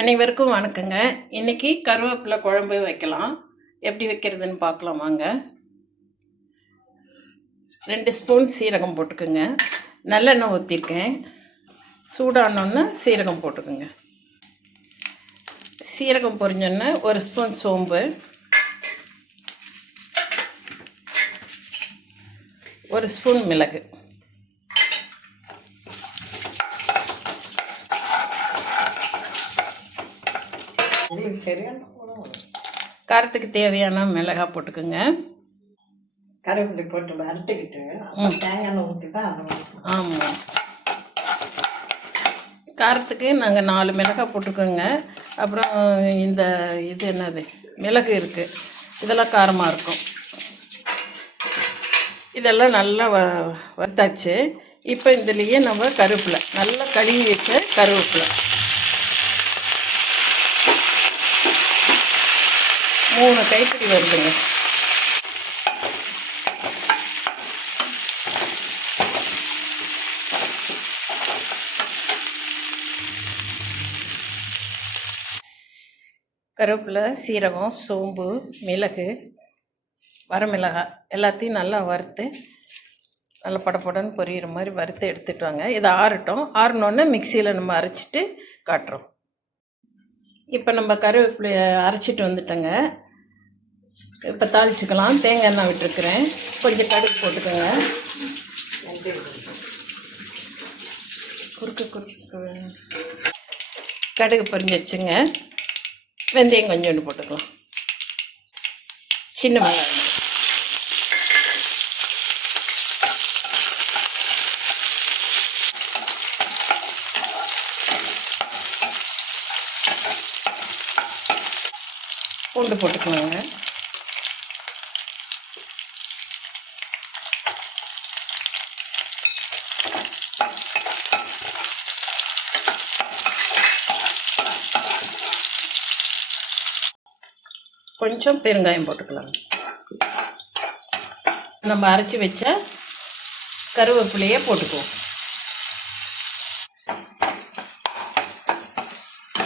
அனைவருக்கும் வணக்கங்க. இன்றைக்கி கருவேப்பிலை குழம்பு வைக்கலாம். எப்படி வைக்கிறதுன்னு பார்க்கலாம் வாங்க. 2 ஸ்பூன் சீரகம் போட்டுக்குங்க. நல்லெண்ணெய் ஊற்றிருக்கேன். சூடானோன்னு சீரகம் போட்டுக்குங்க. சீரகம் பொரிஞ்சோன்னு 1 ஸ்பூன் சோம்பு, 1 ஸ்பூன் மிளகு, காரத்துக்கு தேவையான மிளகாய் போட்டுக்கோங்க. கருவேப்பிலை போட்டு வறுத்துக்கிட்டு தேங்காய் ஊற்றி தான். ஆமாம், காரத்துக்கு நாங்கள் 4 மிளகாய் போட்டுக்கோங்க. அப்புறம் இது என்னது மிளகு இருக்குது, இதெல்லாம் காரமாக இருக்கும். இதெல்லாம் நல்லா வறுத்தாச்சு. இப்போ இதுலேயே நம்ம கருவேப்பிலை நல்லா கழுவி வச்ச கருவேப்பிலை 3 கைப்பிடி வருதுங்க. கருவேப்பிலை, சீரகம், சோம்பு, மிளகு, வரமிளகாய் எல்லாத்தையும் நல்லா வறுத்து நல்லா படப்படன்னு பொரியிற மாதிரி வறுத்து எடுத்துகிட்டு வாங்க. இதை ஆறட்டும். ஆறினோடனே மிக்சியில் நம்ம அரைச்சிட்டு காட்டுறோம். இப்போ நம்ம கருவேப்பிலையை அரைச்சிட்டு வந்துட்டோங்க. இப்போ தாளிச்சுக்கலாம். தேங்காய் எண்ணெய் விட்டுருக்குறேன். கொஞ்சம் கடுகு போட்டுக்கோங்க. கடுகு பொரிஞ்சிருச்சுங்க. வெந்தயம் கொஞ்சோண்டு போட்டுக்கலாம். சின்ன வெங்காயம், பூண்டு போட்டுக்கோங்க. கொஞ்சம் பெருங்காயம் போட்டுக்கலாம். நம்ம அரைச்சி வச்ச கருவேப்பிலையே போட்டுக்குவோம்.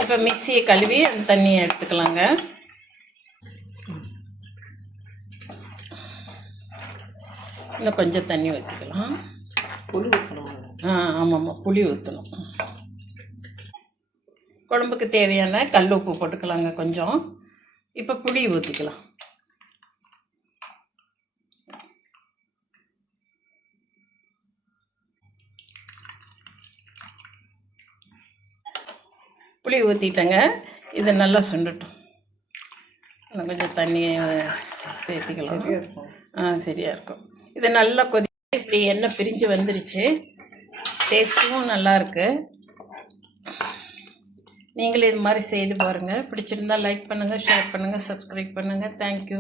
இப்போ மிக்சியை கழுவி அந்த தண்ணியை எடுத்துக்கலாங்க. இன்னும் கொஞ்சம் தண்ணி ஊற்றிக்கலாம். புளி ஊற்றணும். ஆமாம்மா, புளி ஊற்றணும். குழம்புக்கு தேவையான கல் உப்பு போட்டுக்கலாங்க கொஞ்சம். இப்போ புளி ஊற்றிக்கலாம். புளி ஊற்றிட்டேங்க. இது நல்லா சுண்டட்டும். இன்னும் கொஞ்சம் தண்ணியை சேர்த்திக்கலாம். சரியாக இருக்கும். இது நல்லா இப்படி எண்ணெய் பிரிஞ்சு வந்துருச்சு. டேஸ்ட்டும் நல்லாயிருக்கு. நீங்களே இது மாதிரி செய்து பாருங்கள். பிடிச்சிருந்தால் லைக் பண்ணுங்கள், ஷேர் பண்ணுங்கள், சப்ஸ்கிரைப் பண்ணுங்கள். தேங்க்யூ.